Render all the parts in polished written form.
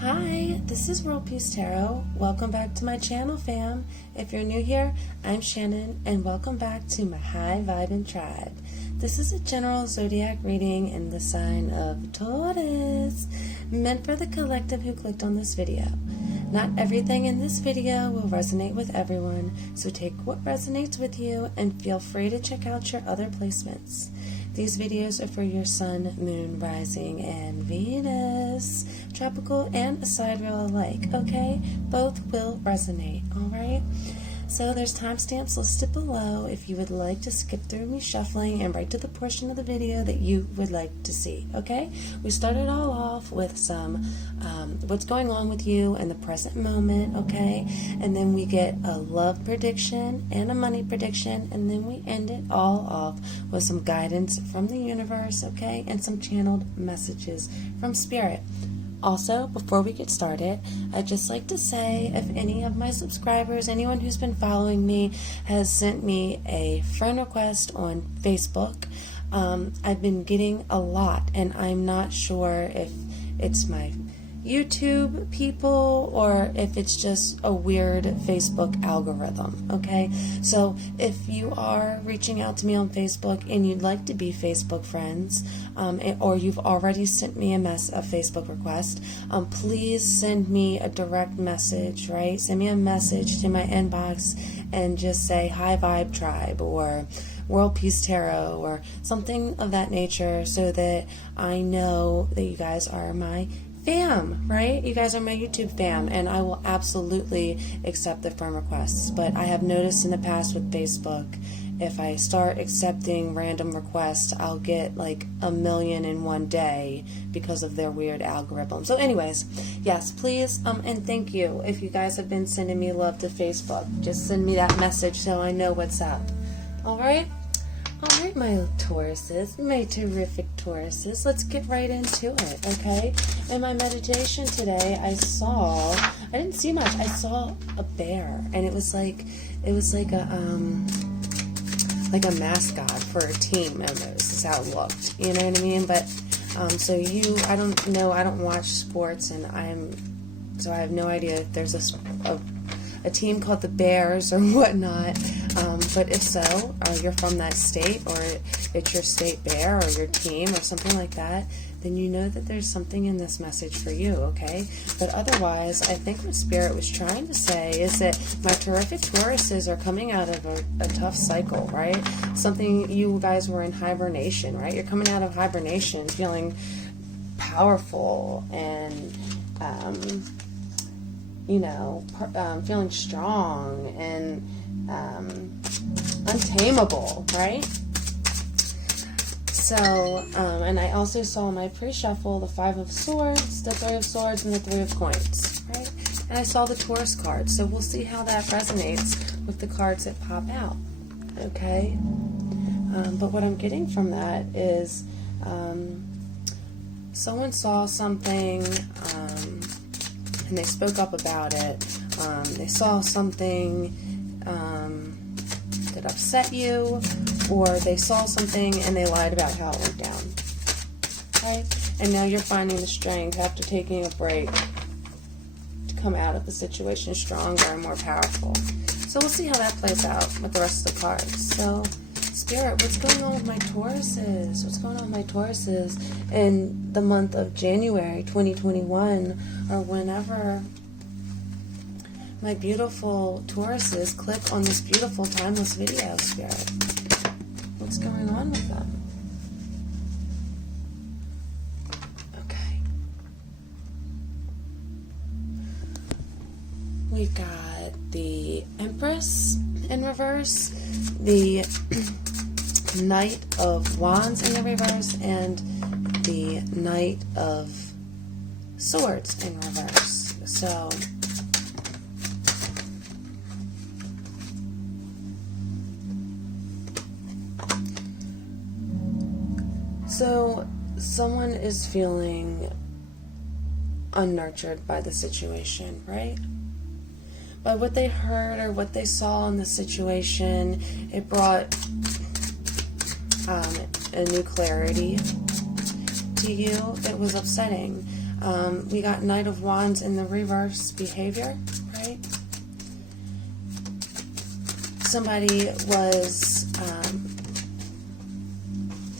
Hi, this is World Peace Tarot. Welcome back to my channel, fam. If you're new here, I'm Shannon, and welcome back to my High Vibin' Tribe. This is a general zodiac reading in the sign of Taurus, meant for the collective who clicked on this video. Not everything in this video will resonate with everyone, so take what resonates with you and feel free to check out your other placements. These videos are for your sun, moon, rising, and Venus, tropical and sidereal alike, okay? Both will resonate, alright? So there's timestamps listed below if you would like to skip through me shuffling and right to the portion of the video that you would like to see, okay? We started all off with some what's going on with you in the present moment, okay? And then we get a love prediction and a money prediction, and then we end it all off with some guidance from the universe, okay? And some channeled messages from spirit. Also, before we get started, I'd just like to say if any of my subscribers, anyone who's been following me, has sent me a friend request on Facebook, I've been getting a lot, and I'm not sure if it's my YouTube people or if it's just a weird Facebook algorithm, okay? So if you are reaching out to me on Facebook and you'd like to be Facebook friends, or you've already sent me a Facebook request, please send me a direct message, right? Send me a message to my inbox and just say High Vibe Tribe or World Peace Tarot or something of that nature, so that I know that you guys are my fam, right? You guys are my YouTube fam, and I will absolutely accept the friend requests. But I have noticed in the past with Facebook, if I start accepting random requests, I'll get like 1 million in one day because of their weird algorithm. So anyways, yes, please, and thank you if you guys have been sending me love to Facebook. Just send me that message so I know what's up. Alright, my Tauruses, my terrific Tauruses, let's get right into it, okay? In my meditation today, I didn't see much, I saw a bear, and it was like a mascot for a team almost, is how it looked, you know what I mean? But, I don't know, I don't watch sports, and so I have no idea if there's a team called the Bears or whatnot, but if so, or you're from that state, or it's your state bear or your team or something like that, then you know that there's something in this message for you, okay? But otherwise, I think what Spirit was trying to say is that my terrific Tauruses are coming out of a tough cycle, right? Something, you guys were in hibernation, right? You're coming out of hibernation feeling powerful and feeling strong and untamable, right? So, and I also saw in my pre-shuffle the 5 of Swords, the 3 of Swords, and the 3 of Coins, right? And I saw the Taurus card, so we'll see how that resonates with the cards that pop out, okay? But what I'm getting from that is someone saw something, and they spoke up about it. They saw something that upset you, or they saw something and they lied about how it went down. Okay? And now you're finding the strength after taking a break to come out of the situation stronger and more powerful. So we'll see how that plays out with the rest of the cards. So, Spirit, what's going on with my Tauruses? What's going on with my Tauruses in the month of January 2021, or whenever my beautiful Tauruses click on this beautiful timeless video, Spirit? What's going on with them? Okay. We've got the Empress in reverse, the Knight of Wands in the reverse, and the Knight of Swords in reverse. So someone is feeling unnurtured by the situation, right? By what they heard or what they saw in the situation, it brought a new clarity to you. It was upsetting. We got Knight of Wands in the reverse behavior, right? Somebody was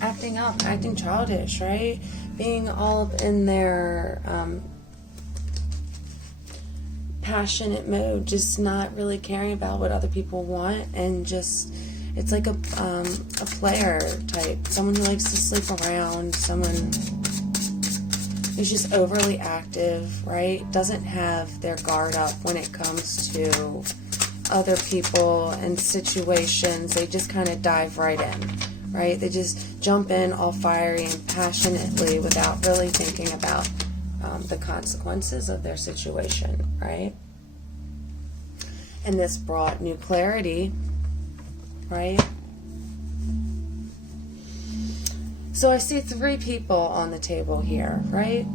acting up, acting childish, right? Being all up in their passionate mode, just not really caring about what other people want, and just, it's like a player type, someone who likes to sleep around, someone who's just overly active, right? Doesn't have their guard up when it comes to other people and situations. They just kind of dive right in, right? They just jump in all fiery and passionately without really thinking about the consequences of their situation, right? And this brought new clarity, right? So I see three people on the table here, right?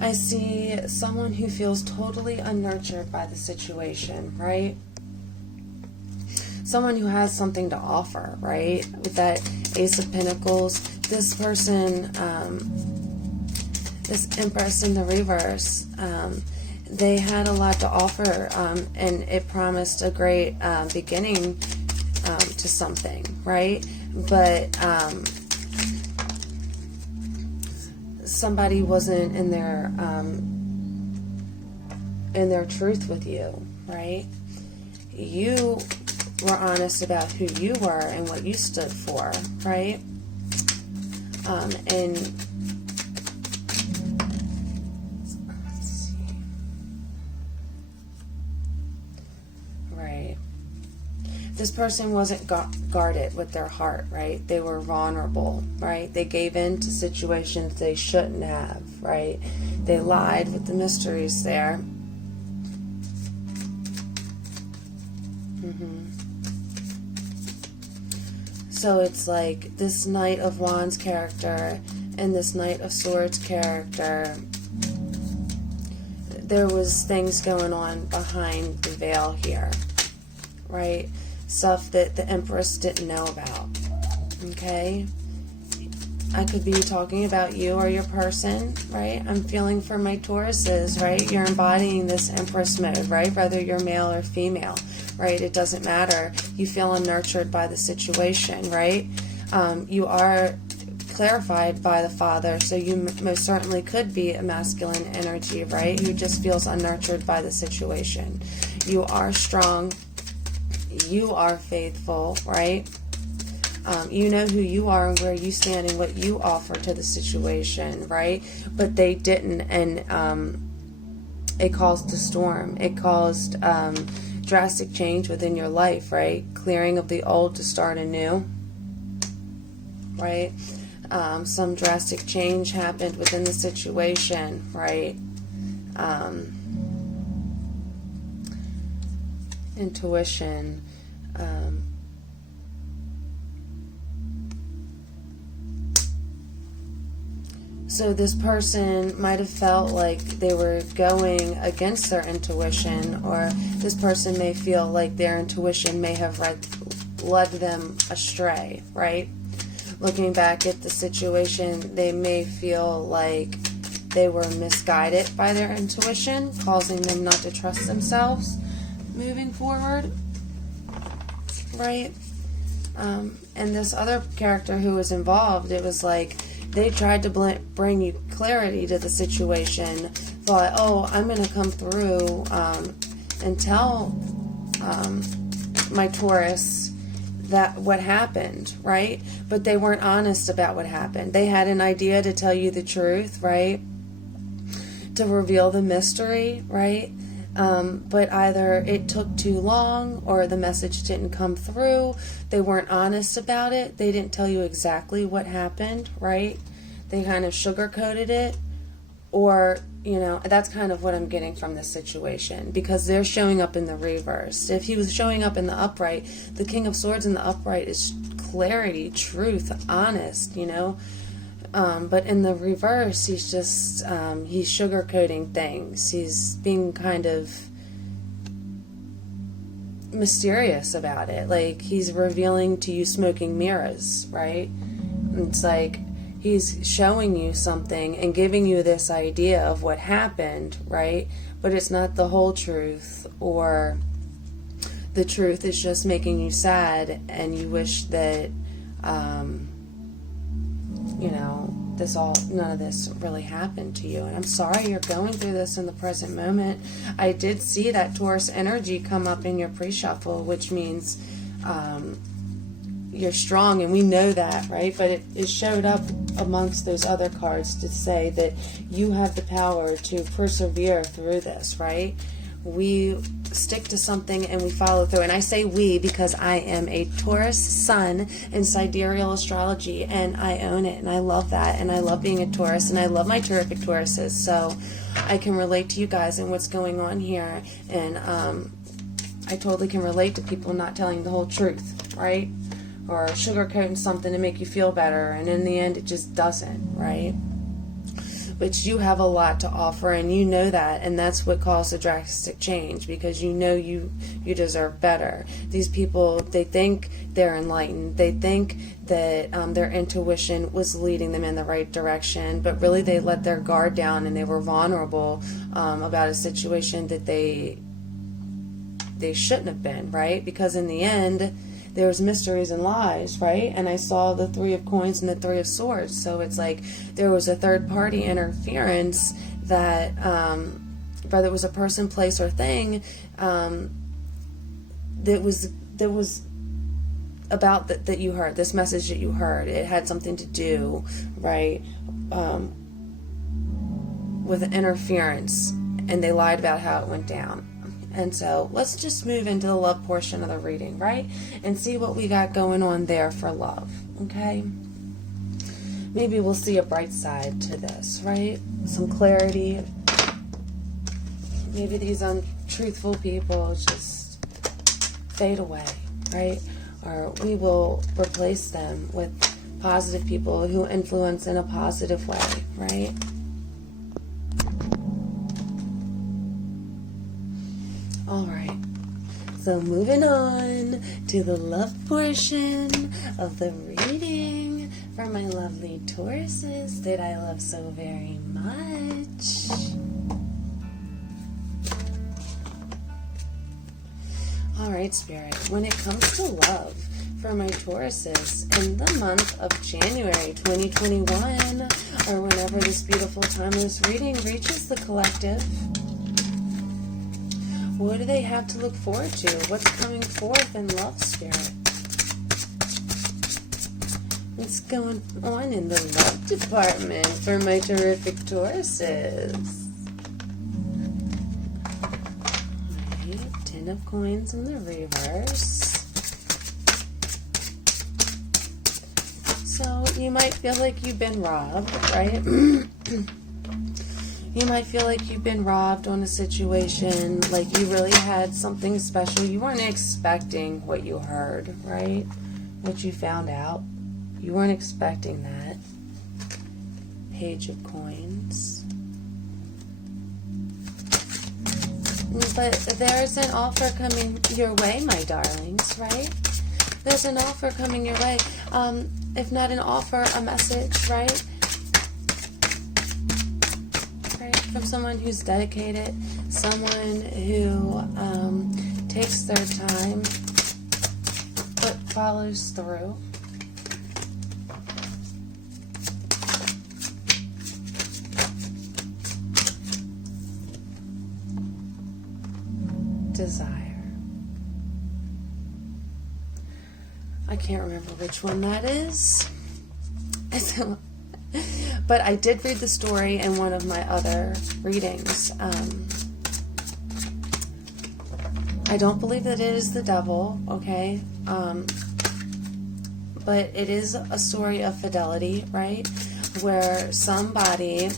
I see someone who feels totally unnurtured by the situation, right? Someone who has something to offer, right? With that Ace of Pentacles, this person, this Empress in the reverse, they had a lot to offer, and it promised a great beginning to something, right? But somebody wasn't in their truth with you, right? You were honest about who you were and what you stood for, right? And let's see. Right. This person wasn't guarded with their heart, right? They were vulnerable, right? They gave in to situations they shouldn't have, right? They lied with the mysteries there. So it's like this Knight of Wands character and this Knight of Swords character, there was things going on behind the veil here, right? Stuff that the Empress didn't know about, okay? I could be talking about you or your person, right? I'm feeling for my Tauruses, right? You're embodying this Empress mode, right? Whether you're male or female, right? It doesn't matter. You feel unnurtured by the situation, right? You are clarified by the Father, so you most certainly could be a masculine energy, right? Who just feels unnurtured by the situation. You are strong. You are faithful, right? You know who you are and where you stand and what you offer to the situation, right? But they didn't, and it caused a storm. It caused drastic change within your life, right? Clearing of the old to start anew, right? Some drastic change happened within the situation, right? Intuition. So this person might have felt like they were going against their intuition, or this person may feel like their intuition may have led them astray, right? Looking back at the situation, they may feel like they were misguided by their intuition, causing them not to trust themselves moving forward, right? And this other character who was involved, it was like they tried to bring you clarity to the situation, thought, oh, I'm going to come through and tell my Taurus that what happened, right? But they weren't honest about what happened. They had an idea to tell you the truth, right? To reveal the mystery, right? But either it took too long or the message didn't come through. They weren't honest about it. They didn't tell you exactly what happened, right? They kind of sugarcoated it, or, you know, that's kind of what I'm getting from this situation, because they're showing up in the reverse. If he was showing up in the upright, the King of Swords in the upright is clarity, truth, honest, you know. But in the reverse, he's just, he's sugarcoating things. He's being kind of mysterious about it. Like, he's revealing to you smoking mirrors, right? It's like he's showing you something and giving you this idea of what happened, right? But it's not the whole truth, or the truth is just making you sad and you wish that, you know, none of this really happened to you. And I'm sorry you're going through this in the present moment. I did see that Taurus energy come up in your pre-shuffle, which means you're strong, and we know that, right? But it showed up amongst those other cards to say that you have the power to persevere through this, right? We stick to something and we follow through. And I say we because I am a Taurus sun in sidereal astrology, and I own it, and I love that, and I love being a Taurus, and I love my terrific Tauruses, so I can relate to you guys and what's going on here. And I totally can relate to people not telling the whole truth, right? Or sugarcoating something to make you feel better, and in the end it just doesn't, right? But you have a lot to offer, and you know that, and that's what caused the drastic change, because you know you deserve better. These people, they think they're enlightened. They think that their intuition was leading them in the right direction, but really they let their guard down, and they were vulnerable about a situation that they shouldn't have been, right? Because in the end, there's mysteries and lies, right? And I saw the Three of Coins and the Three of Swords. So it's like there was a third party interference that, whether it was a person, place, or thing, that was about that you heard, this message that you heard. It had something to do, right, with interference, and they lied about how it went down. And so let's just move into the love portion of the reading, right? And see what we got going on there for love, okay? Maybe we'll see a bright side to this, right? Some clarity. Maybe these untruthful people just fade away, right? Or we will replace them with positive people who influence in a positive way, right? Alright, so moving on to the love portion of the reading for my lovely Tauruses that I love so very much. Alright, Spirit, when it comes to love for my Tauruses in the month of January 2021, or whenever this beautiful timeless reading reaches the collective, what do they have to look forward to? What's coming forth in love, Spirit? What's going on in the love department for my terrific Tauruses? Right, Ten of Coins in the reverse. So you might feel like you've been robbed, right? You might feel like you've been robbed on a situation, like you really had something special. You weren't expecting what you heard, right? What you found out. You weren't expecting that. Page of Coins. But there's an offer coming your way, my darlings, right? There's an offer coming your way. If not an offer, a message, right? From someone who's dedicated, someone who takes their time but follows through. Desire. I can't remember which one that is. But I did read the story in one of my other readings. I don't believe that it is the devil, okay? But it is a story of fidelity, right? Where somebody,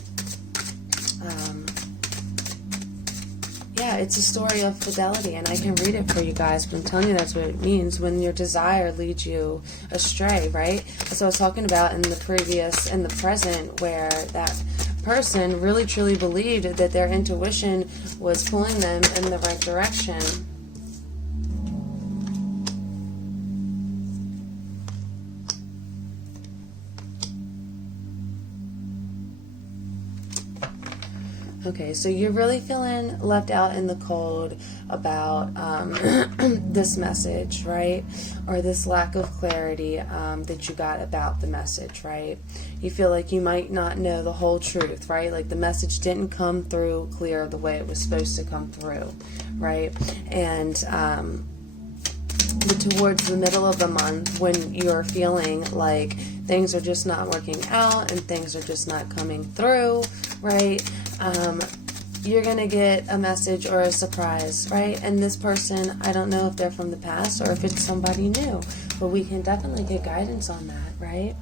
it's a story of fidelity, and I can read it for you guys, but I'm telling you that's what it means when your desire leads you astray, right? That's what I was talking about in the previous and the present, where that person really truly believed that their intuition was pulling them in the right direction. Okay, so you're really feeling left out in the cold about this message, right? Or this lack of clarity that you got about the message, right? You feel like you might not know the whole truth, right? Like the message didn't come through clear the way it was supposed to come through, right? And but towards the middle of the month, when you're feeling like things are just not working out and things are just not coming through, right? You're going to get a message or a surprise, right? And this person, I don't know if they're from the past or if it's somebody new, but we can definitely get guidance on that, right?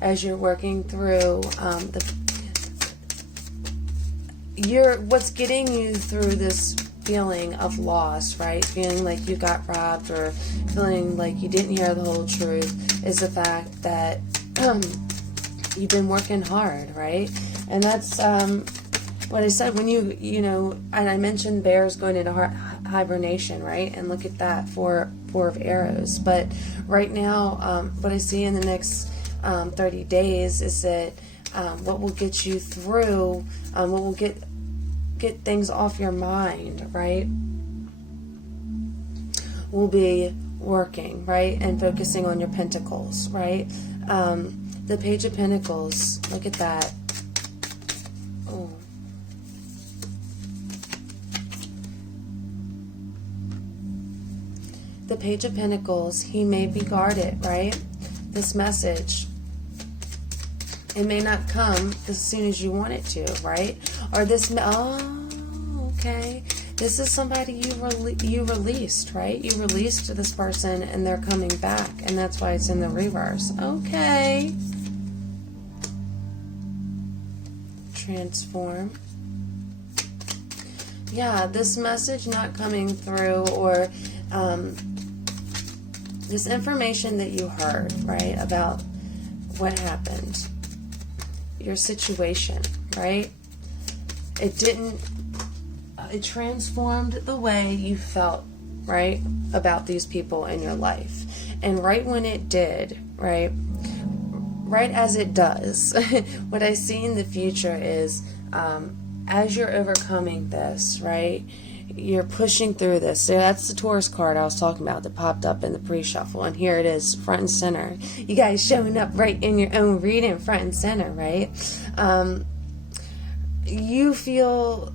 As you're working through what's getting you through this feeling of loss, right? Feeling like you got robbed or feeling like you didn't hear the whole truth is the fact that you've been working hard, right? And that's what I said when you know, and I mentioned bears going into hibernation, right? And look at that, four of arrows. But right now, what I see in the next 30 days is that what will get you through, what will get things off your mind, right, will be working, right, and focusing on your pentacles, right? The Page of Pentacles, look at that. Oh. The Page of Pentacles, he may be guarded, right? This message, it may not come as soon as you want it to, right? Or this, okay. This is somebody you released, right? You released this person and they're coming back, and that's why it's in the reverse. Okay. Transform. Yeah, this message not coming through, or this information that you heard, right, about what happened, your situation, right? It transformed the way you felt, right, about these people in your life. And right when it did, right as it does, what I see in the future is as you're overcoming this, right, you're pushing through this. So that's the Taurus card I was talking about that popped up in the pre-shuffle, and here it is, front and center. You guys showing up right in your own reading, front and center, right? You feel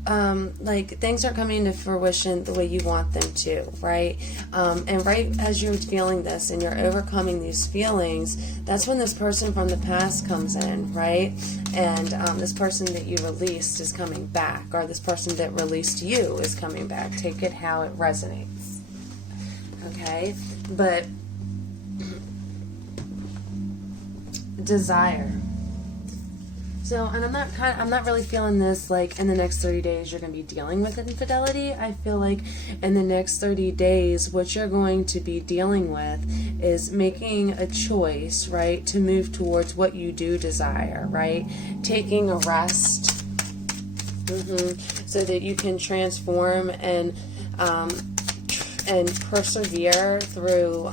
like things are coming to fruition the way you want them to, right? And right as you're feeling this and you're overcoming these feelings, that's when this person from the past comes in, right? And this person that you released is coming back, or this person that released you is coming back. Take it how it resonates, okay? But desire. So, and I'm not really feeling this like in the next 30 days you're going to be dealing with infidelity. I feel like in the next 30 days what you're going to be dealing with is making a choice, right, to move towards what you do desire, right? Taking a rest, so that you can transform and persevere through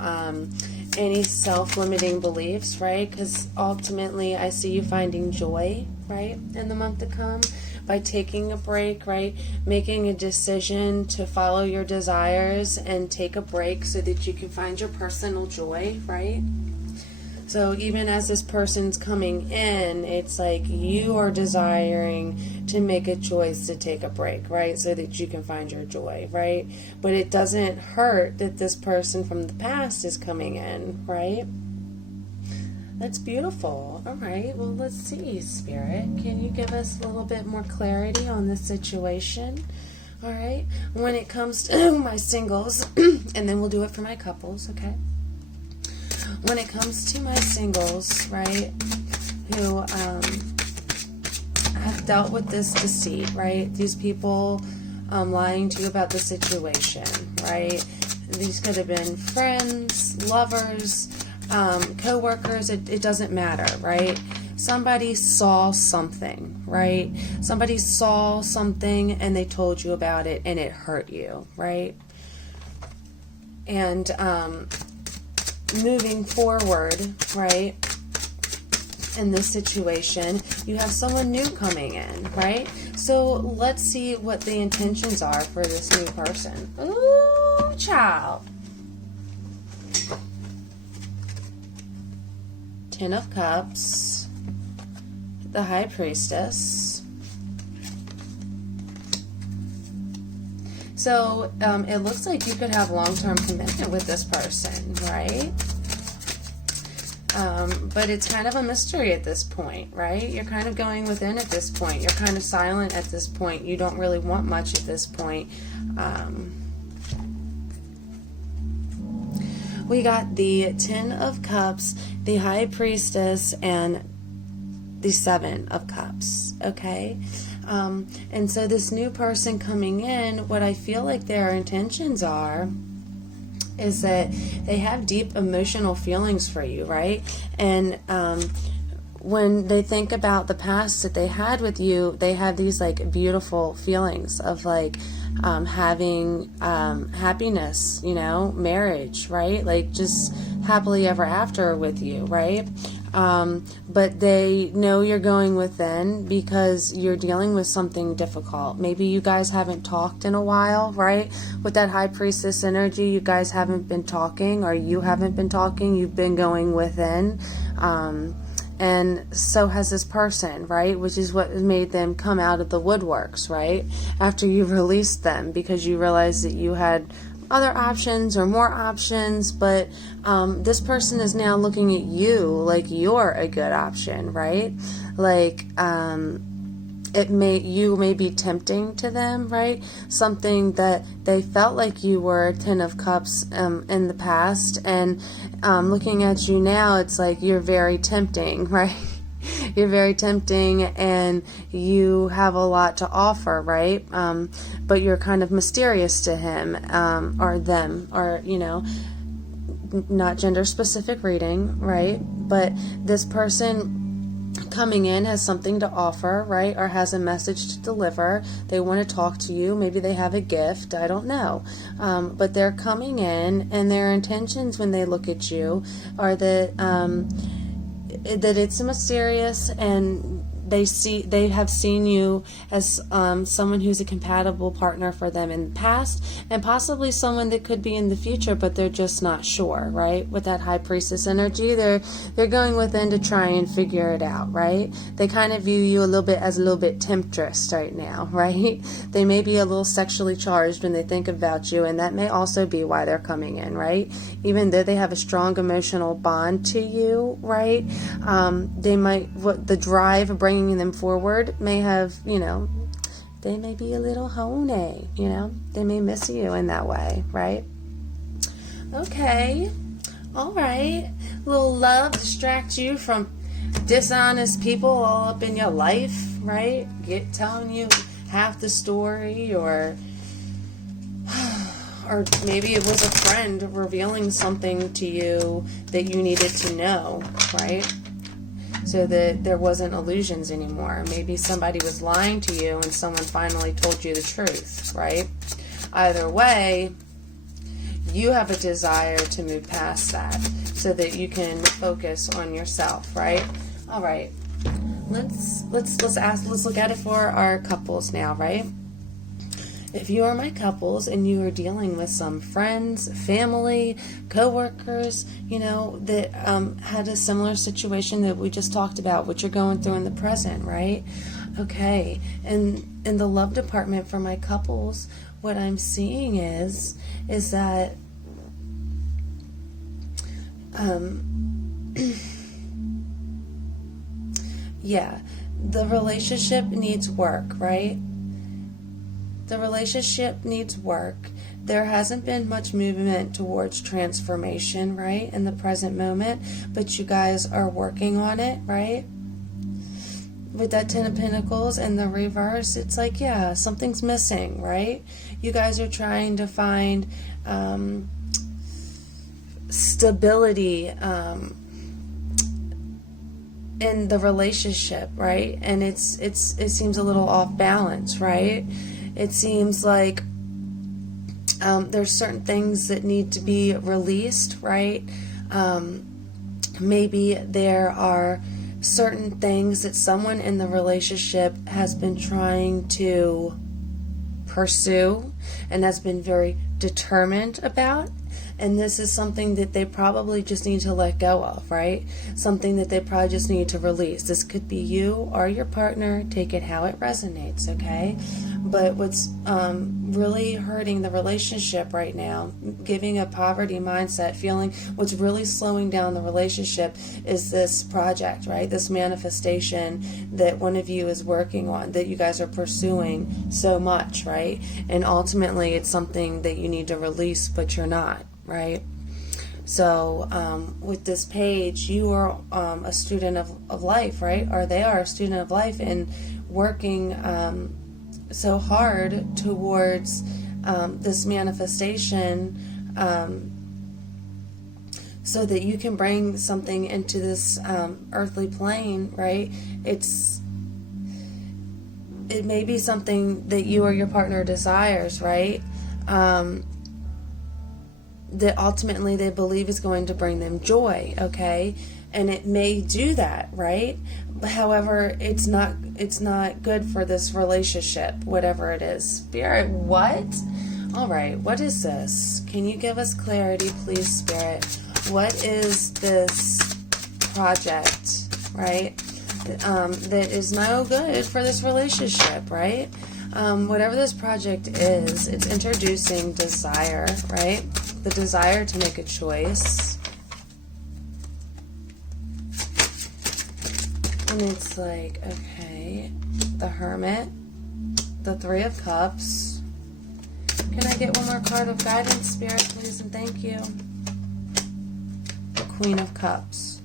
any self-limiting beliefs, right? Because ultimately I see you finding joy, right, in the month to come by taking a break, right, making a decision to follow your desires and take a break so that you can find your personal joy, right? So even as this person's coming in, it's like you are desiring to make a choice to take a break, right? So that you can find your joy, right? But it doesn't hurt that this person from the past is coming in, right? That's beautiful. All right, well, let's see, Spirit. Can you give us a little bit more clarity on this situation? All right, when it comes to my singles, and then we'll do it for my couples, okay? When it comes to my singles, right, who have dealt with this deceit, right, these people lying to you about the situation, right, these could have been friends, lovers, co-workers, it doesn't matter, right, somebody saw something, right, somebody saw something and they told you about it and it hurt you, right, and moving forward, right, in this situation, you have someone new coming in, right? So let's see what the intentions are for this new person. Ooh, child. Ten of Cups, the High Priestess. So it looks like you could have long-term commitment with this person, right? But it's kind of a mystery at this point, right? You're kind of going within at this point. You're kind of silent at this point. You don't really want much at this point. We got the Ten of Cups, the High Priestess, and the Seven of Cups, okay? And so this new person coming in, what I feel like their intentions are is that they have deep emotional feelings for you, right? And when they think about the past that they had with you, they have these like beautiful feelings of like having happiness, you know, marriage, right? Like just happily ever after with you, right? But they know you're going within because you're dealing with something difficult. Maybe you guys haven't talked in a while, right? With that High Priestess energy, you guys haven't been talking, or you haven't been talking. You've been going within. And so has this person, right? Which is what made them come out of the woodworks, right? After you released them, because you realized that you had other options or more options, but this person is now looking at you like you're a good option, right? Like you may be tempting to them, right? Something that they felt like you were, Ten of Cups in the past, and looking at you now, it's like you're very tempting, right? You're very tempting and you have a lot to offer, right? But you're kind of mysterious to him or them, or, you know, not gender specific reading, right? But this person coming in has something to offer, right? Or has a message to deliver. They want to talk to you. Maybe they have a gift. I don't know. But they're coming in, and their intentions when they look at you are that it's mysterious, and they have seen you as someone who's a compatible partner for them in the past, and possibly someone that could be in the future, but they're just not sure, right? With that High Priestess energy, they're going within to try and figure it out, right? They kind of view you a little bit temptress right now, right? They may be a little sexually charged when they think about you, and that may also be why they're coming in, right? Even though they have a strong emotional bond to you, right? They might, the drive of bringing them forward may have, you know, they may be a little honey, you know, they may miss you in that way, right? Okay, all right. A little love distract you from dishonest people all up in your life, right? Telling you half the story, or maybe it was a friend revealing something to you that you needed to know, right? So that there wasn't illusions anymore. Maybe somebody was lying to you and someone finally told you the truth, right? Either way, you have a desire to move past that so that you can focus on yourself, right? All right. Let's look at it for our couples now, right? If you are my couples and you are dealing with some friends, family, coworkers, you know, that had a similar situation that we just talked about, what you're going through in the present, right? Okay. And in the love department for my couples, what I'm seeing is that yeah, the relationship needs work, right? The relationship needs work. There hasn't been much movement towards transformation, right, in the present moment, but you guys are working on it, right? With that Ten of Pentacles and the reverse, it's like, yeah, something's missing, right? You guys are trying to find stability in the relationship, right? And it seems a little off balance, right? It seems like there's certain things that need to be released, right? Maybe there are certain things that someone in the relationship has been trying to pursue and has been very determined about. And this is something that they probably just need to let go of, right? Something that they probably just need to release. This could be you or your partner. Take it how it resonates, okay? But what's really hurting the relationship right now, giving a poverty mindset, feeling what's really slowing down the relationship is this project, right? This manifestation that one of you is working on, that you guys are pursuing so much, right? And ultimately it's something that you need to release, but you're not, right? So with this page, you are a student of life, right? Or they are a student of life and working so hard towards this manifestation so that you can bring something into this earthly plane, right? It may be something that you or your partner desires, right? That ultimately they believe is going to bring them joy, okay? And it may do that, right? However, it's not good for this relationship, whatever it is. Spirit, what? All right, what is this? Can you give us clarity, please, Spirit? What is this project, right? That is no good for this relationship, right? Whatever this project is, it's introducing desire, right? The desire to make a choice. And it's like, okay, the Hermit, the Three of Cups. Can I get one more card of guidance, Spirit, please, and thank you? The Queen of Cups.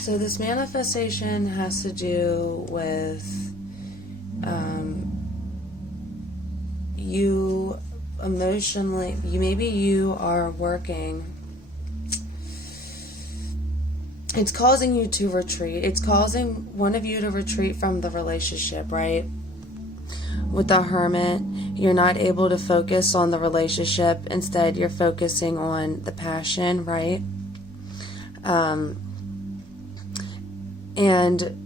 So this manifestation has to do with you emotionally, maybe you are working, it's causing you to retreat. It's causing one of you to retreat from the relationship, right? With the Hermit, you're not able to focus on the relationship. Instead, you're focusing on the passion, right? And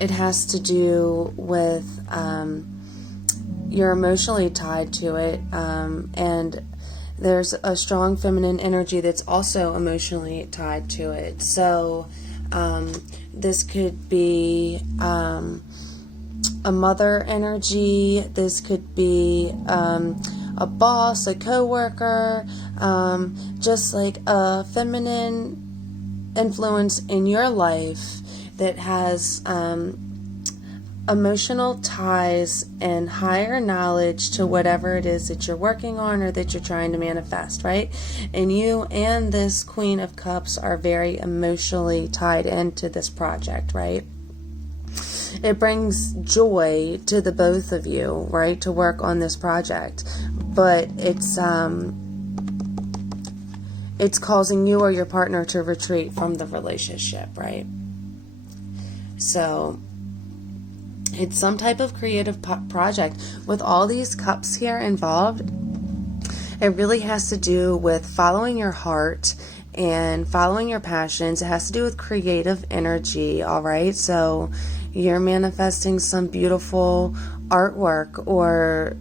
it has to do with you're emotionally tied to it, and there's a strong feminine energy that's also emotionally tied to it. So this could be a mother energy. This could be a boss, a coworker, just like a feminine influence in your life that has emotional ties and higher knowledge to whatever it is that you're working on or that you're trying to manifest, right? And you and this Queen of Cups are very emotionally tied into this project, right? It brings joy to the both of you, right, to work on this project, but it's causing you or your partner to retreat from the relationship, right? So it's some type of creative project. With all these cups here involved, it really has to do with following your heart and following your passions. It has to do with creative energy, all right? So you're manifesting some beautiful artwork or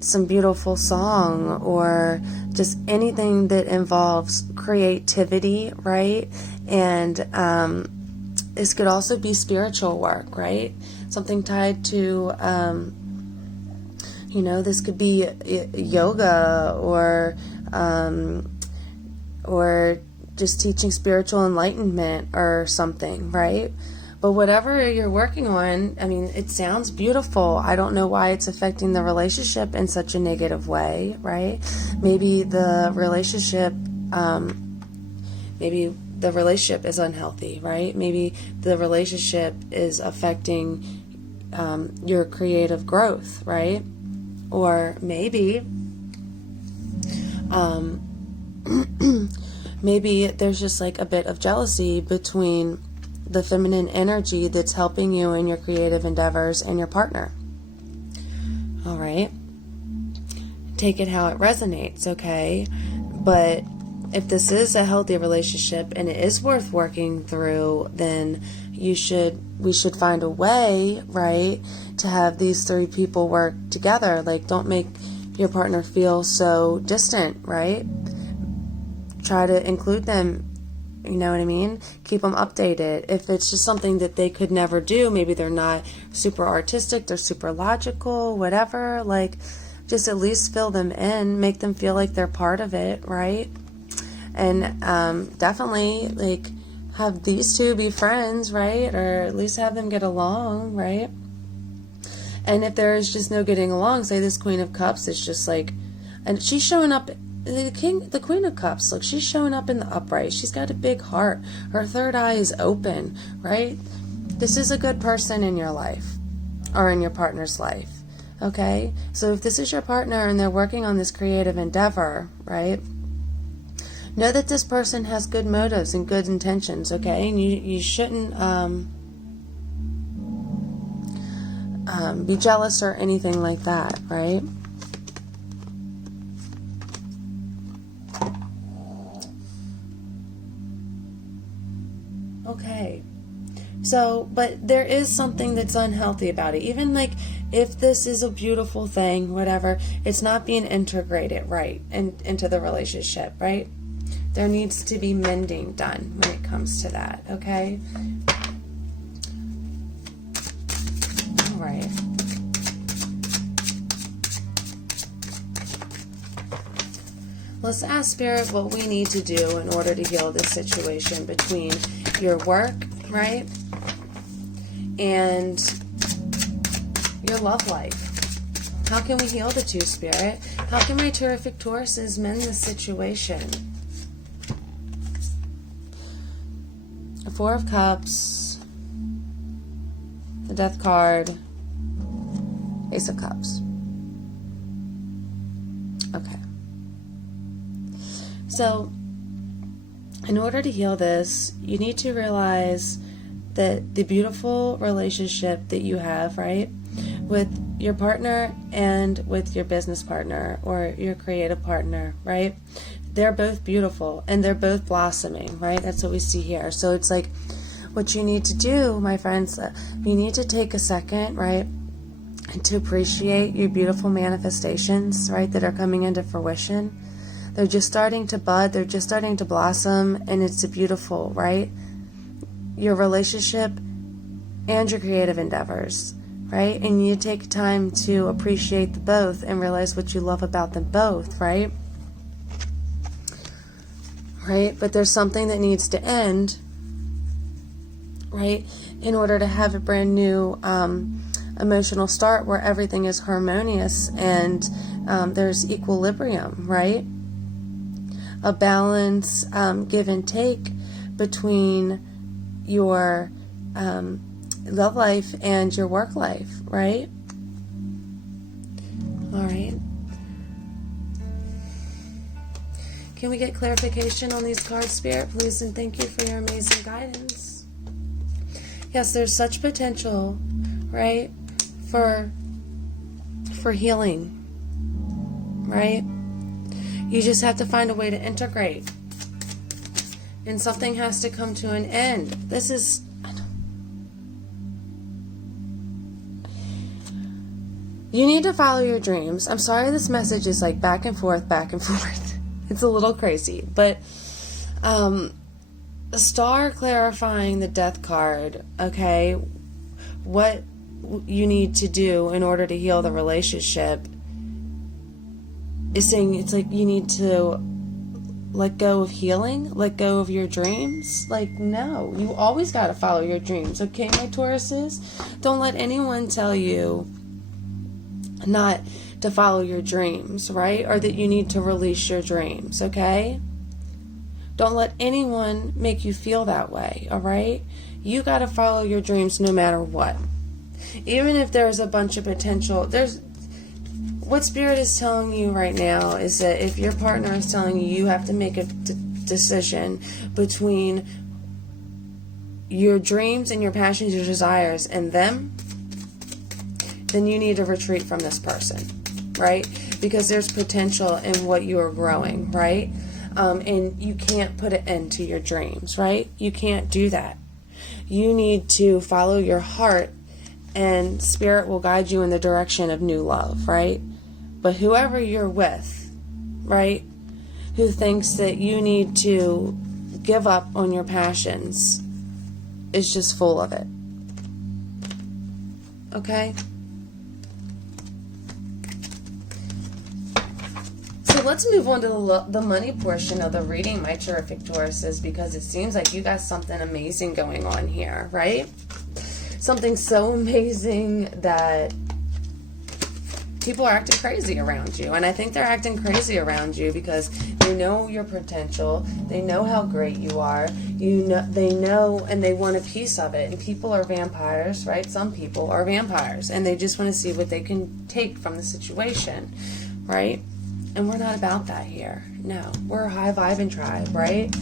some beautiful song or just anything that involves creativity, right? And this could also be spiritual work, right? Something tied to, this could be yoga or just teaching spiritual enlightenment or something, right? But whatever you're working on, I mean, it sounds beautiful. I don't know why it's affecting the relationship in such a negative way, right? Maybe the relationship, is unhealthy, right? Maybe the relationship is affecting your creative growth, right? Or maybe maybe there's just like a bit of jealousy between the feminine energy that's helping you in your creative endeavors and your partner. All right. Take it how it resonates, okay? But if this is a healthy relationship and it is worth working through, then we should find a way, right, to have these three people work together. Like, don't make your partner feel so distant, right? Try to include them, you know what I mean? Keep them updated. If it's just something that they could never do, maybe they're not super artistic, they're super logical, whatever, like, just at least fill them in, make them feel like they're part of it, right? And definitely, like, have these two be friends, right? Or at least have them get along, right? And if there is just no getting along, say this Queen of Cups is just like, and she's showing up, the Queen of Cups, look, she's showing up in the upright. She's got a big heart. Her third eye is open, right? This is a good person in your life, or in your partner's life, okay? So if this is your partner and they're working on this creative endeavor, right? Know that this person has good motives and good intentions, okay? And you shouldn't be jealous or anything like that, right? Okay. So, but there is something that's unhealthy about it. Even like if this is a beautiful thing, whatever, it's not being integrated right into the relationship, right? There needs to be mending done when it comes to that, okay? All right. Let's ask Spirit what we need to do in order to heal this situation between your work, right, and your love life. How can we heal the two, Spirit? How can my terrific Tauruses mend this situation? Four of Cups, the Death card, Ace of Cups. Okay. So, in order to heal this, you need to realize that the beautiful relationship that you have, right, with your partner and with your business partner or your creative partner, right? They're both beautiful and they're both blossoming, right? That's what we see here. So it's like what you need to do, my friends, you need to take a second, right, and to appreciate your beautiful manifestations, right, that are coming into fruition. They're just starting to bud, they're just starting to blossom, and it's beautiful, right? Your relationship and your creative endeavors, right? And you take time to appreciate the both and realize what you love about them both, right? Right? But there's something that needs to end, right? In order to have a brand new emotional start where everything is harmonious and there's equilibrium, right? A balance, give and take between your love life and your work life, right? All right. Can we get clarification on these cards, Spirit, please? And thank you for your amazing guidance. Yes, there's such potential, right, for healing, right? You just have to find a way to integrate. And something has to come to an end. This is... You need to follow your dreams. I'm sorry this message is like back and forth, back and forth. It's a little crazy. But a star clarifying the Death card, okay, what you need to do in order to heal the relationship is saying it's like you need to let go of healing, let go of your dreams. Like, no, you always got to follow your dreams, okay, my Tauruses? Don't let anyone tell you not to follow your dreams, right? Or that you need to release your dreams, okay? Don't let anyone make you feel that way, all right? You got to follow your dreams no matter what. Even if there's a bunch of potential, what Spirit is telling you right now is that if your partner is telling you you have to make a decision between your dreams and your passions, your desires, and them, then you need to retreat from this person, right? Because there's potential in what you are growing, right? and you can't put an end to your dreams, right? You can't do that. You need to follow your heart, and Spirit will guide you in the direction of new love, right? But whoever you're with, right, who thinks that you need to give up on your passions is just full of it. Okay? So let's move on to the money portion of the reading, my terrific Tauruses, because it seems like you got something amazing going on here, right? Something so amazing that people are acting crazy around you. And I think they're acting crazy around you because they know your potential. They know how great you are. They know, and they want a piece of it. And people are vampires, right? Some people are vampires, and they just want to see what they can take from the situation, right? And we're not about that here. No, we're a high vibing tribe, right?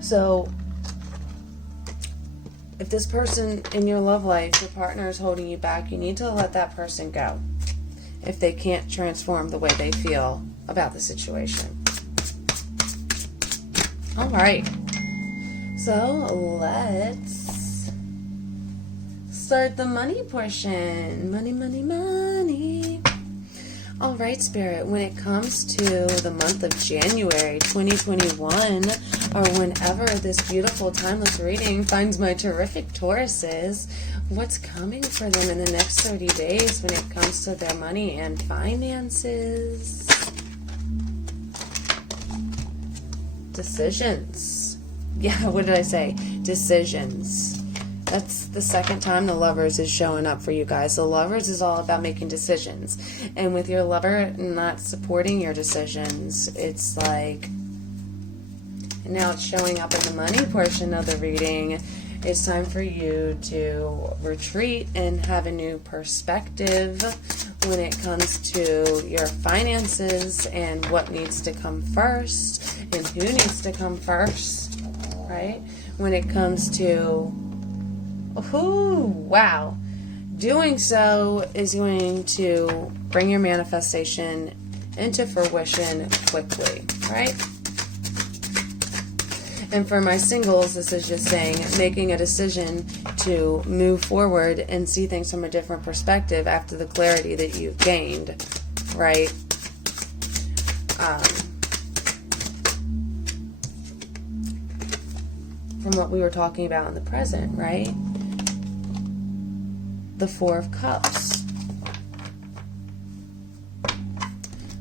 So if this person in your love life, your partner, is holding you back, you need to let that person go if they can't transform the way they feel about the situation. All right. So let's start the money portion. Money, money, money. All right, Spirit, when it comes to the month of January 2021, or whenever this beautiful timeless reading finds my terrific Tauruses, what's coming for them in the next 30 days when it comes to their money and finances? Decisions. Yeah, what did I say? Decisions. That's the second time the Lovers is showing up for you guys. The Lovers is all about making decisions. And with your lover not supporting your decisions, it's like, and now it's showing up in the money portion of the reading. It's time for you to retreat and have a new perspective when it comes to your finances and what needs to come first and who needs to come first, right? When it comes to, wow. Doing so is going to bring your manifestation into fruition quickly, right? And for my singles, this is just saying making a decision to move forward and see things from a different perspective after the clarity that you've gained, right? From what we were talking about in the present, right? The Four of Cups.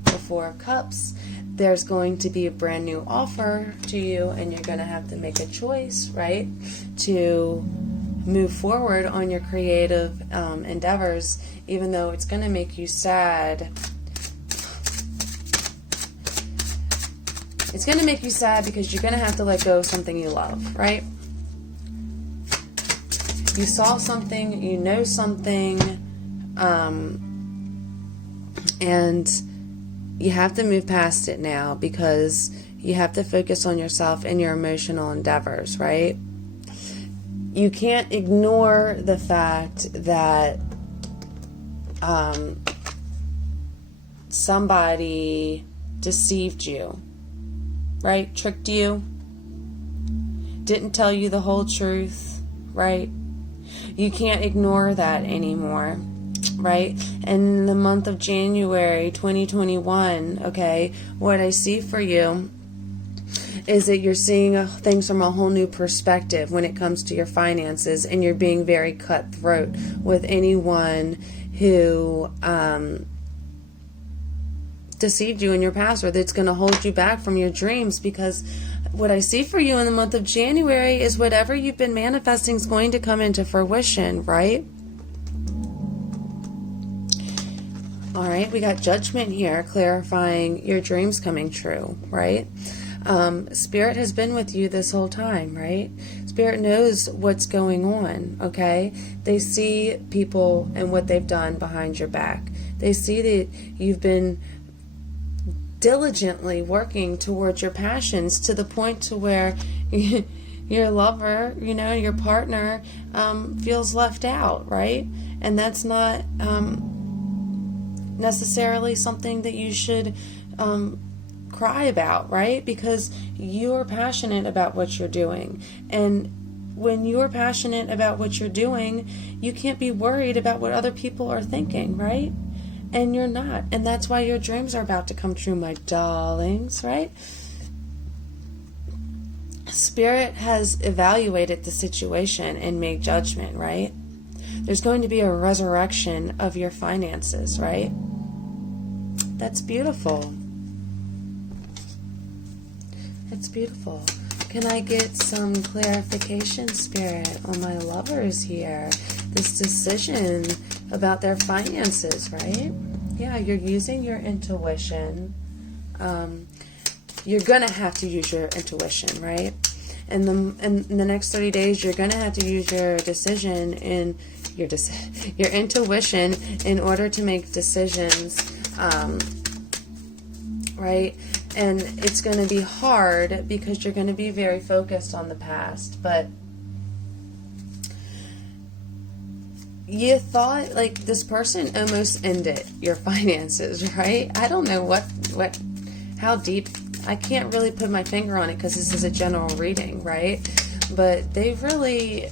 The Four of Cups. There's going to be a brand new offer to you, and you're going to have to make a choice, right? To move forward on your creative endeavors, even though it's going to make you sad. It's going to make you sad because you're going to have to let go of something you love, right? You saw something, you know something, and you have to move past it now because you have to focus on yourself and your emotional endeavors, right? You can't ignore the fact that somebody deceived you, right? Tricked you, didn't tell you the whole truth, right? You can't ignore that anymore, right? And in the month of January 2021, okay, what I see for you is that you're seeing things from a whole new perspective when it comes to your finances, and you're being very cutthroat with anyone who deceived you in your past, or that's going to hold you back from your dreams, because what I see for you in the month of January is whatever you've been manifesting is going to come into fruition, right? All right, we got Judgment here, clarifying your dreams coming true, right? Spirit has been with you this whole time, right? Spirit knows what's going on, okay? They see people and what they've done behind your back. They see that you've been diligently working towards your passions to the point to where your lover, your partner, feels left out, right? And that's not necessarily something that you should cry about, right? Because you're passionate about what you're doing. And when you're passionate about what you're doing, you can't be worried about what other people are thinking, right? And you're not. And that's why your dreams are about to come true, my darlings, right? Spirit has evaluated the situation and made judgment, right? There's going to be a resurrection of your finances, right? That's beautiful. It's beautiful. Can I get some clarification, Spirit, on my lovers here? This decision about their finances, right? Yeah, you're using your intuition. You're going to have to use your intuition, right? And in the next 30 days, you're going to have to use your decision in your intuition in order to make decisions, right? And it's going to be hard because you're going to be very focused on the past, but you thought like this person almost ended your finances, right? I don't know how deep. I can't really put my finger on it because this is a general reading, right? But they really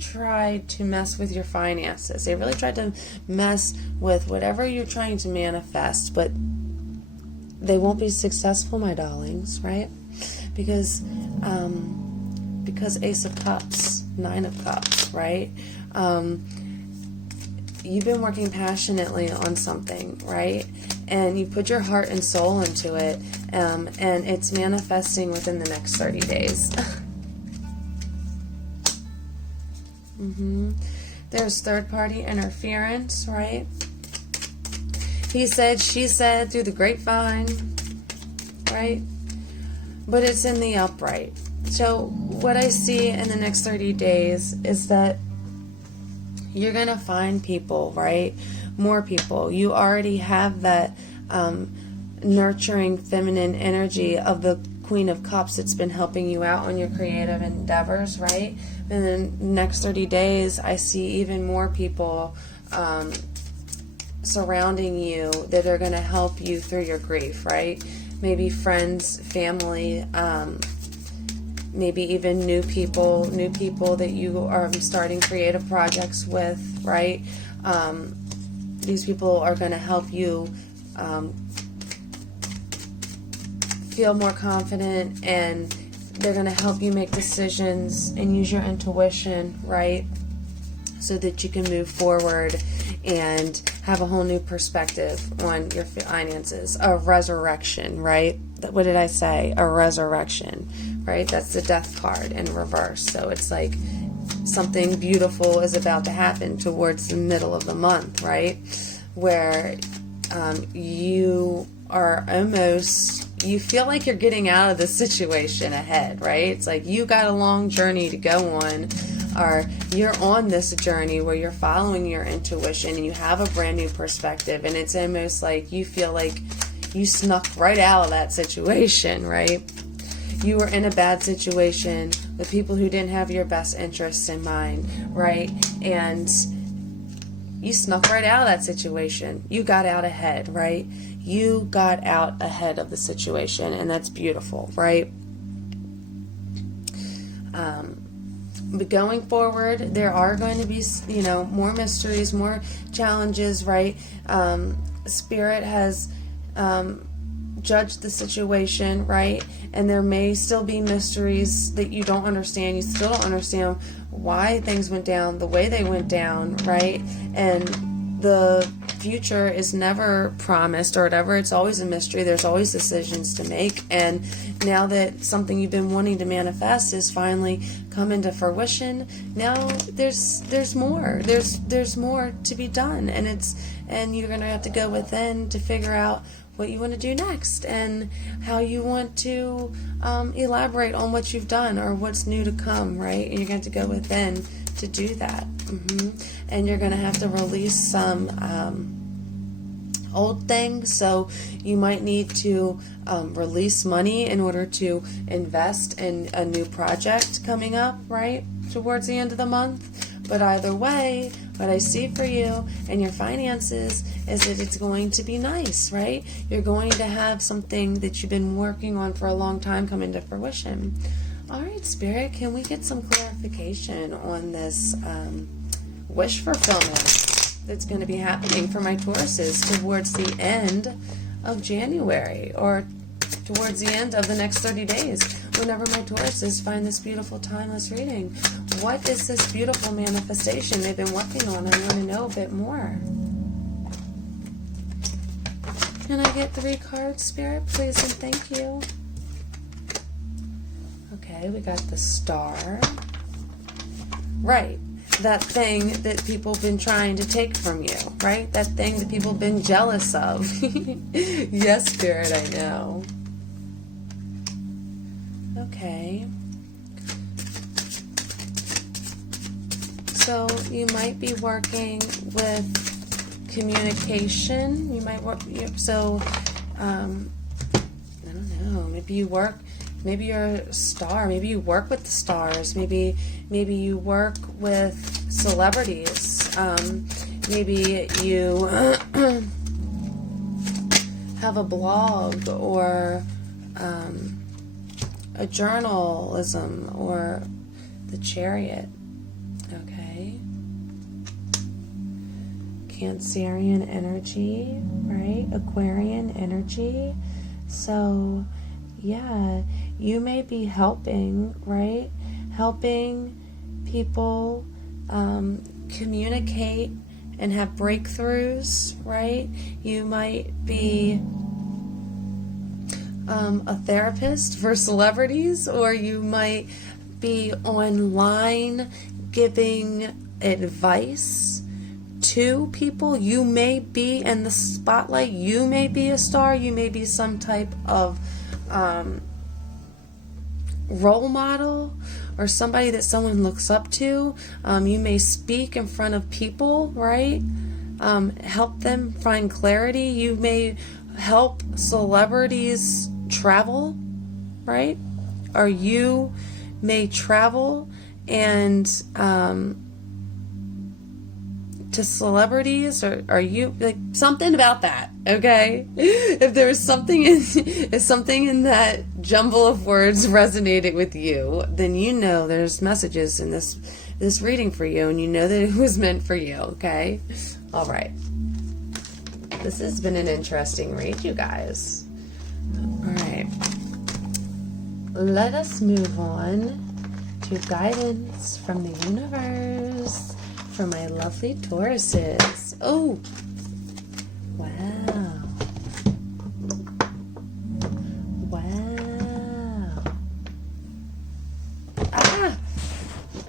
tried to mess with your finances. They really tried to mess with whatever you're trying to manifest, but they won't be successful, my darlings, right? Because Ace of Cups, Nine of Cups, right? You've been working passionately on something, right? And you put your heart and soul into it, and it's manifesting within the next 30 days. There's third-party interference, right? He said, she said, through the grapevine, right? But it's in the upright. So what I see in the next 30 days is that you're going to find people, right? More people. You already have that nurturing feminine energy of the Queen of Cups that's been helping you out on your creative endeavors, right? And then the next 30 days, I see even more people surrounding you that are going to help you through your grief, right? Maybe friends, family, maybe even new people that you are starting creative projects with, right? These people are going to help you feel more confident, and they're going to help you make decisions and use your intuition, right? So that you can move forward and have a whole new perspective on your finances. A resurrection, right? What did I say? A resurrection, right? That's the Death card in reverse. So it's like something beautiful is about to happen towards the middle of the month, right? Where you are you feel like you're getting out of the situation ahead, right? It's like you got a long journey to go on, or you're on this journey where you're following your intuition and you have a brand new perspective, and it's almost like you feel like you snuck right out of that situation, right? You were in a bad situation with people who didn't have your best interests in mind, right? And you snuck right out of that situation. You got out ahead, right? You got out ahead of the situation, and that's beautiful, right? But going forward, there are going to be, more mysteries, more challenges, right? Spirit has judged the situation, right? And there may still be mysteries that you don't understand. You still don't understand why things went down the way they went down, right? And the future is never promised or whatever. It's always a mystery. There's always decisions to make. And now that something you've been wanting to manifest is finally come into fruition, now there's more. There's more to be done. And you're going to have to go within to figure out what you want to do next and how you want to elaborate on what you've done or what's new to come, right? And you're going to have to go within to do that. And you're going to have to release some old things. So you might need to release money in order to invest in a new project coming up, right, towards the end of the month. But either way, What I see for you and your finances is that it's going to be nice, right? You're going to have something that you've been working on for a long time come into fruition. All right, Spirit, can we get some clarification on this wish fulfillment that's going to be happening for my Tauruses towards the end of January, or towards the end of the next 30 days, whenever my Tauruses find this beautiful timeless reading? What is this beautiful manifestation they've been working on? I want to know a bit more. Can I get 3 cards, Spirit, please, and thank you? Okay, we got the Star. Right. That thing that people have been trying to take from you, right? That thing that people have been jealous of. Yes, Spirit, I know. Okay. So you might be working with communication. You might work, so, I don't know, maybe you're a star, maybe you work with the stars, maybe you work with celebrities, maybe you have a blog, or a journalism, or the Chariot. Okay. Cancerian energy, right? Aquarian energy. So, yeah, you may be helping, right? Helping people communicate and have breakthroughs, right? You might be a therapist for celebrities, or you might be online giving advice to people. You may be in the spotlight. You may be a star. You may be some type of role model, or somebody that someone looks up to. You may speak in front of people, right? Help them find clarity. You may help celebrities travel, right? Or you may travel and to celebrities, or are you like something about that? Okay, if there was something if something in that jumble of words resonated with you, then you know there's messages in this reading for you, and you know that it was meant for you. Okay, all right. This has been an interesting read, you guys. All right, let us move on to guidance from the universe for my lovely Tauruses. Oh, wow. Wow. Ah,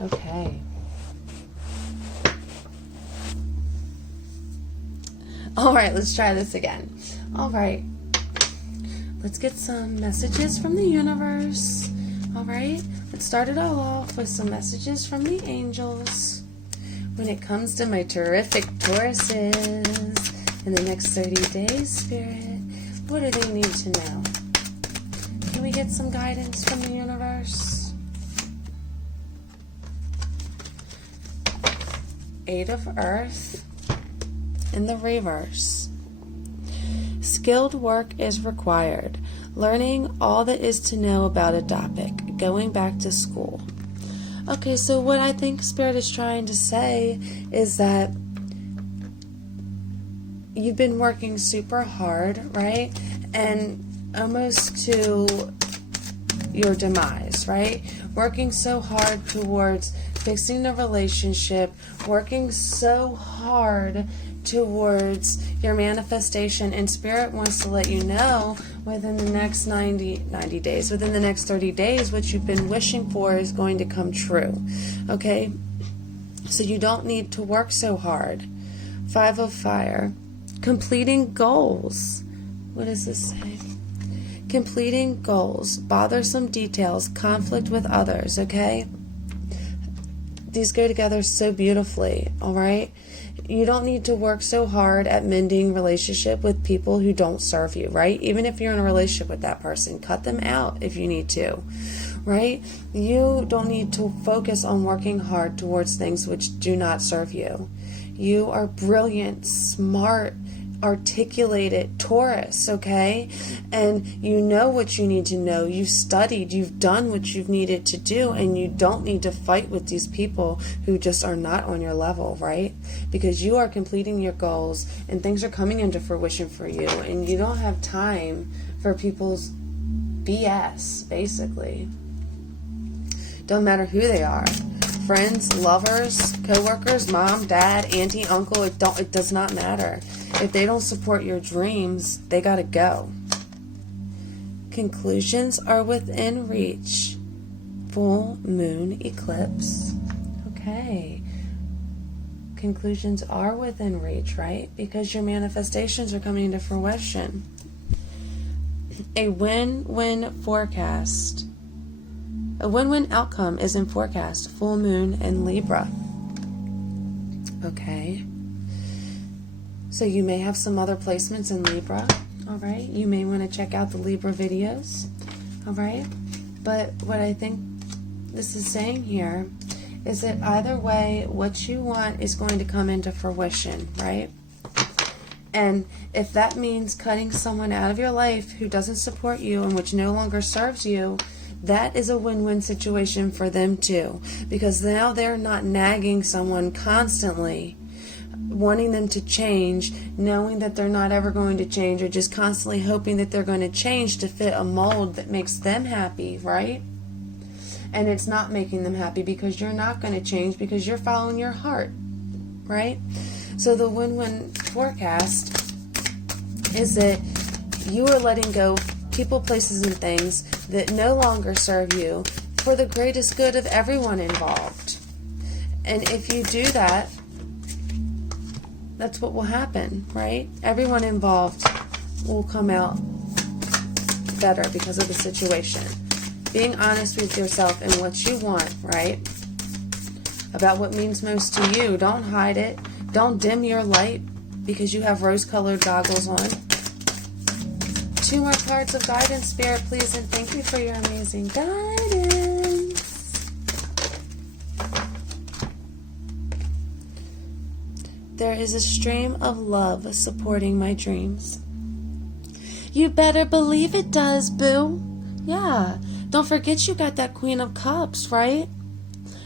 okay. All right, let's try this again. All right. Let's get some messages from the universe. All right. Let's start it all off with some messages from the angels. When it comes to my terrific Tauruses in the next 30 days, Spirit, what do they need to know? Can we get some guidance from the universe? 8 of Earth in the reverse. Skilled work is required. Learning all that is to know about a topic. Going back to school. Okay, so what I think Spirit is trying to say is that you've been working super hard, right? And almost to your demise, right? Working so hard towards fixing the relationship, working so hard towards your manifestation, and Spirit wants to let you know within the next 90 days, within the next 30 days, what you've been wishing for is going to come true. Okay? So you don't need to work so hard. 5 of Fire. Completing goals. What does this say? Completing goals. Bothersome details. Conflict with others. Okay? These go together so beautifully. Alright? You don't need to work so hard at mending relationship with people who don't serve you, right? Even if you're in a relationship with that person, cut them out if you need to, right? You don't need to focus on working hard towards things which do not serve you. You are brilliant, smart, articulated Taurus, okay? And you know what you need to know. You've studied, you've done what you've needed to do, and you don't need to fight with these people who just are not on your level, right? Because you are completing your goals and things are coming into fruition for you, and you don't have time for people's BS, basically. Don't matter who they are. Friends, lovers, coworkers, mom, dad, auntie, uncle, it does not matter. If they don't support your dreams, they gotta go. Conclusions are within reach. Full moon eclipse. Okay. Conclusions are within reach, right? Because your manifestations are coming into fruition. A win-win forecast. A win-win outcome is in forecast. Full moon in Libra. Okay. So you may have some other placements in Libra. All right. You may want to check out the Libra videos. All right. But what I think this is saying here is that either way, what you want is going to come into fruition, right? And if that means cutting someone out of your life who doesn't support you and which no longer serves you, that is a win-win situation for them too. Because now they're not nagging someone constantly, wanting them to change, knowing that they're not ever going to change, or just constantly hoping that they're going to change to fit a mold that makes them happy, right? And it's not making them happy because you're not going to change because you're following your heart, right? So the win-win forecast is that you are letting go people, places, and things that no longer serve you for the greatest good of everyone involved. And if you do that, that's what will happen, right? Everyone involved will come out better because of the situation. Being honest with yourself and what you want, right? About what means most to you. Don't hide it. Don't dim your light because you have rose-colored goggles on. 2 more cards of guidance, Spirit, please, and thank you for your amazing guidance. There is a stream of love supporting my dreams. You better believe it does, boo. Yeah. Don't forget you got that Queen of Cups, right?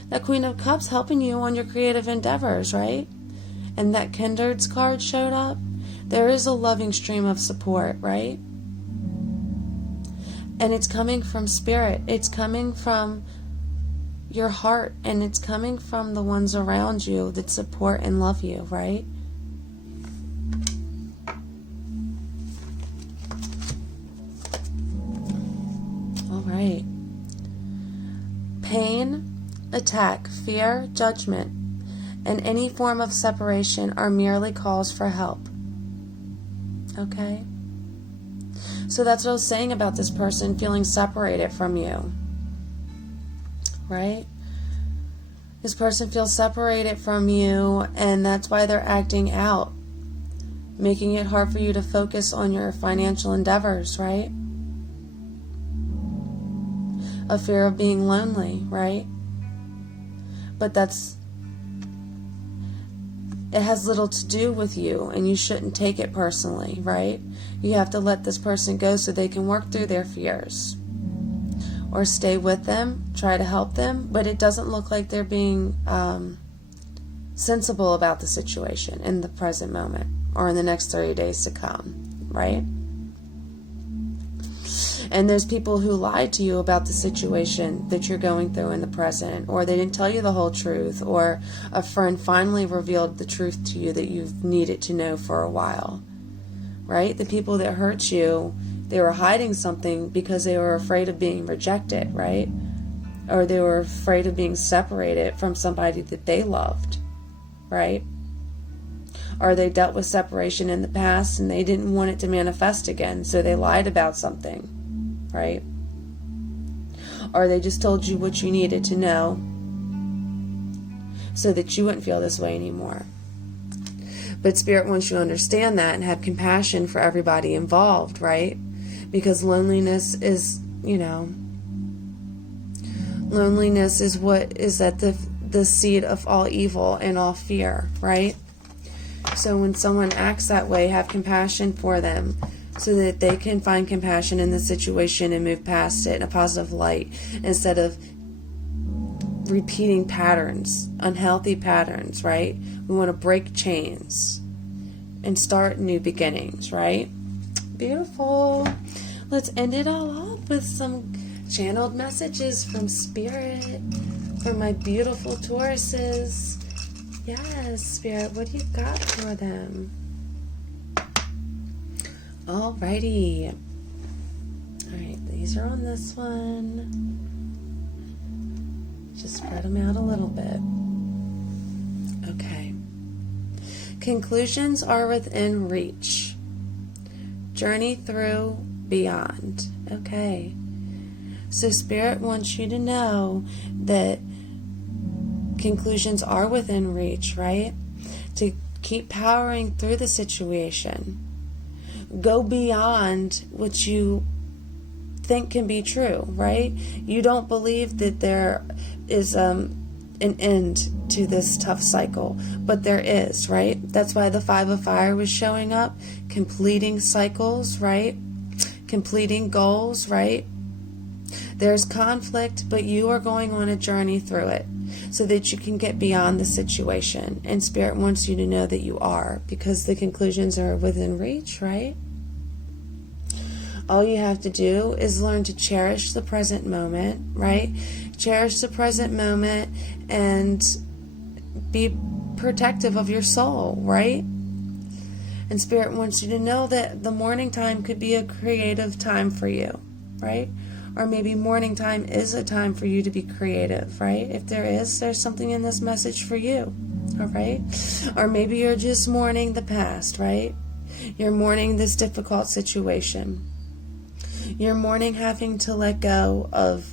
That Queen of Cups helping you on your creative endeavors, right? And that Kindred's card showed up. There is a loving stream of support, right? And it's coming from spirit. It's coming from your heart. And it's coming from the ones around you that support and love you, right? All right. Pain, attack, fear, judgment, and any form of separation are merely calls for help. Okay? So that's what I was saying about this person feeling separated from you. Right? This person feels separated from you, and that's why they're acting out, making it hard for you to focus on your financial endeavors, right? A fear of being lonely, right? But it has little to do with you, and you shouldn't take it personally, right? You have to let this person go so they can work through their fears. Or stay with them, try to help them, but it doesn't look like they're being sensible about the situation in the present moment or in the next 30 days to come, right? And there's people who lied to you about the situation that you're going through in the present, or they didn't tell you the whole truth, or a friend finally revealed the truth to you that you've needed to know for a while, right? The people that hurt you, they were hiding something because they were afraid of being rejected, right? Or they were afraid of being separated from somebody that they loved, right? Or they dealt with separation in the past and they didn't want it to manifest again, so they lied about something. Right? Or they just told you what you needed to know so that you wouldn't feel this way anymore. But Spirit wants you to understand that and have compassion for everybody involved, right? Because loneliness is, loneliness is what is at the seed of all evil and all fear, right? So when someone acts that way, have compassion for them so that they can find compassion in the situation and move past it in a positive light instead of repeating patterns, unhealthy patterns, right? We want to break chains and start new beginnings, right? Beautiful. Let's end it all off with some channeled messages from Spirit, for my beautiful Tauruses. Yes, Spirit, what do you got for them? Alrighty. Alright, these are on this one. Just spread them out a little bit. Okay. Conclusions are within reach. Journey through beyond. Okay. So Spirit wants you to know that conclusions are within reach, right? To keep powering through the situation. Go beyond what you think can be true, right? You don't believe that there is an end to this tough cycle, but there is, right? That's why the Five of Fire was showing up, completing cycles, right? Completing goals, right? There's conflict, but you are going on a journey through it so that you can get beyond the situation. And Spirit wants you to know that you are, because the conclusions are within reach, right? All you have to do is learn to cherish the present moment, right? Cherish the present moment and be protective of your soul, right? And Spirit wants you to know that the morning time could be a creative time for you, right? Or maybe morning time is a time for you to be creative, right? If there is, there's something in this message for you, all right? Or maybe you're just mourning the past, right? You're mourning this difficult situation. You're mourning having to let go of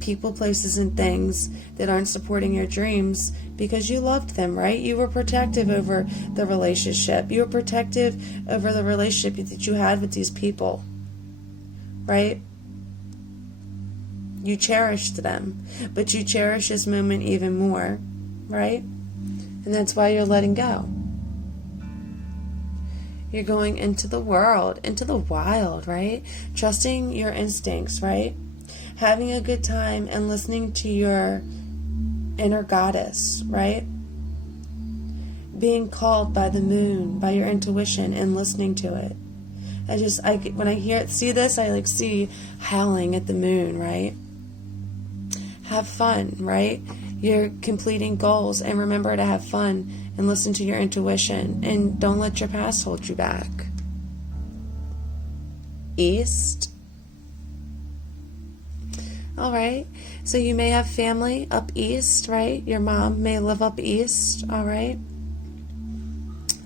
people, places, and things that aren't supporting your dreams because you loved them, right? You were protective over the relationship. You were protective over the relationship that you had with these people, right? You cherished them, but you cherish this moment even more, right? And that's why you're letting go. You're going into the world, into the wild, right? Trusting your instincts, right? Having a good time and listening to your inner goddess, right? Being called by the moon, by your intuition, and listening to it. When I see this, I see howling at the moon, right? Have fun, right? You're completing goals, and remember to have fun and listen to your intuition, and don't let your past hold you back. East. All right. So you may have family up east, right? Your mom may live up east, all right?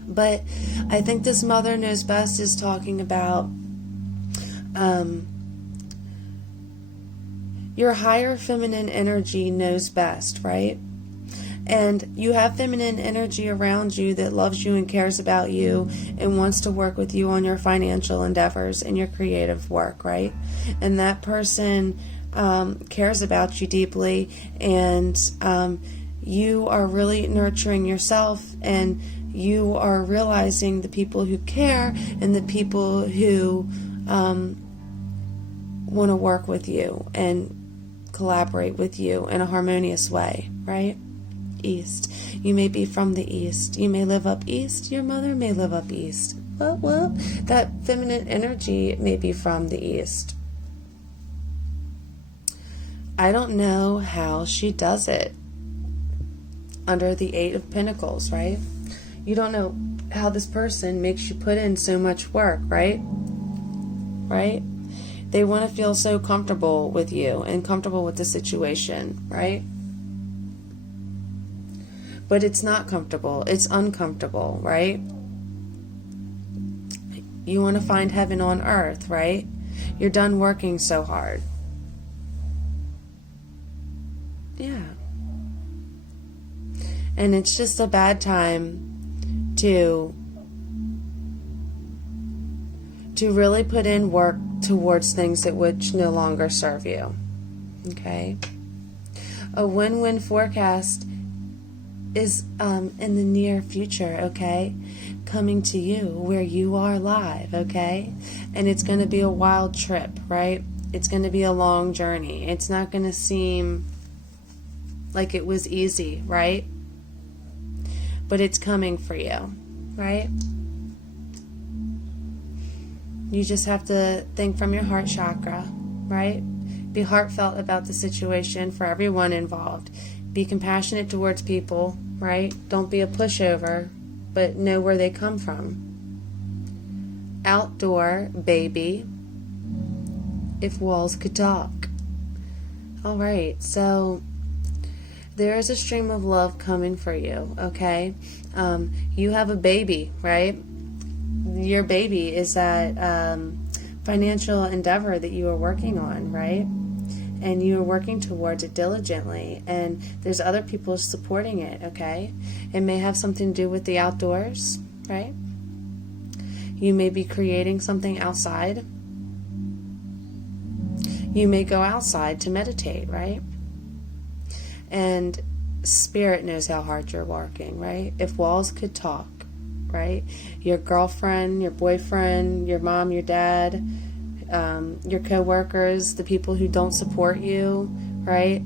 But I think this Mother Knows Best is talking about your higher feminine energy knows best, right? And you have feminine energy around you that loves you and cares about you and wants to work with you on your financial endeavors and your creative work, right? And that person cares about you deeply, and you are really nurturing yourself, and you are realizing the people who care and the people who want to work with you and collaborate with you in a harmonious way, right? East. You may be from the east. You may live up east. Your mother may live up east. Well, that feminine energy may be from the east. I don't know how she does it under the Eight of Pentacles, right? You don't know how this person makes you put in so much work, right? Right? They want to feel so comfortable with you and comfortable with the situation, right? But it's not comfortable. It's uncomfortable, right? You want to find heaven on earth, right? You're done working so hard. Yeah. And it's just a bad time to really put in work towards things that which no longer serve you. Okay? A win-win forecast is in the near future, okay? coming to you where you are live, okay? And it's going to be a wild trip, right? It's going to be a long journey. It's not going to seem like it was easy, right? But it's coming for you, right? You just have to think from your heart chakra, right? Be heartfelt about the situation for everyone involved. Be compassionate towards people, right? Don't be a pushover, but know where they come from. Outdoor, baby, if walls could talk. All right, so there is a stream of love coming for you, okay? You have a baby, right? Your baby is that financial endeavor that you are working on, right? And you are working towards it diligently, and there's other people supporting it, okay? It may have something to do with the outdoors, right? You may be creating something outside. You may go outside to meditate, right? And Spirit knows how hard you're working, right? If walls could talk, right? Your girlfriend, your boyfriend, your mom, your dad, your coworkers, the people who don't support you, right?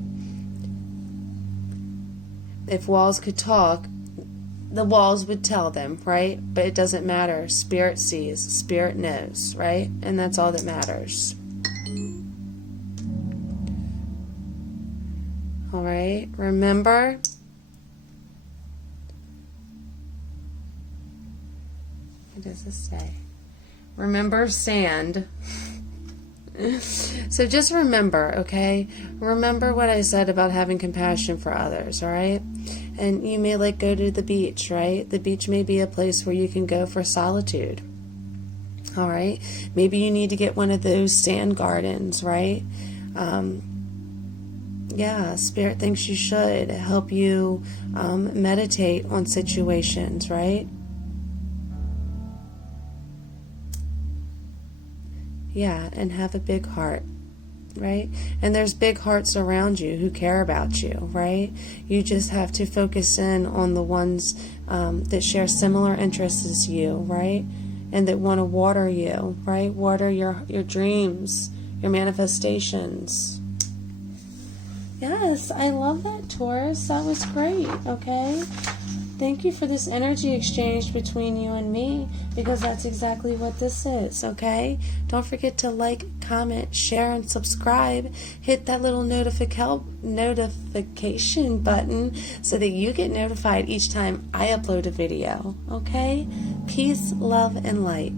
If walls could talk, the walls would tell them, right? But it doesn't matter. Spirit sees, Spirit knows, right? And that's all that matters. All right, remember, what does this say? Remember sand. So just remember, okay? Remember what I said about having compassion for others, all right? And you may go to the beach, right? The beach may be a place where you can go for solitude, all right? Maybe you need to get one of those sand gardens, right? Yeah, Spirit thinks you should help you meditate on situations, right? Yeah, and have a big heart, right? And there's big hearts around you who care about you, right? You just have to focus in on the ones that share similar interests as you, right? And that want to water you, right? Water your dreams, your manifestations. Yes, I love that, Taurus. That was great, okay? Thank you for this energy exchange between you and me, because that's exactly what this is, okay? Don't forget to like, comment, share, and subscribe. Hit that little notification button so that you get notified each time I upload a video, okay? Peace, love, and light.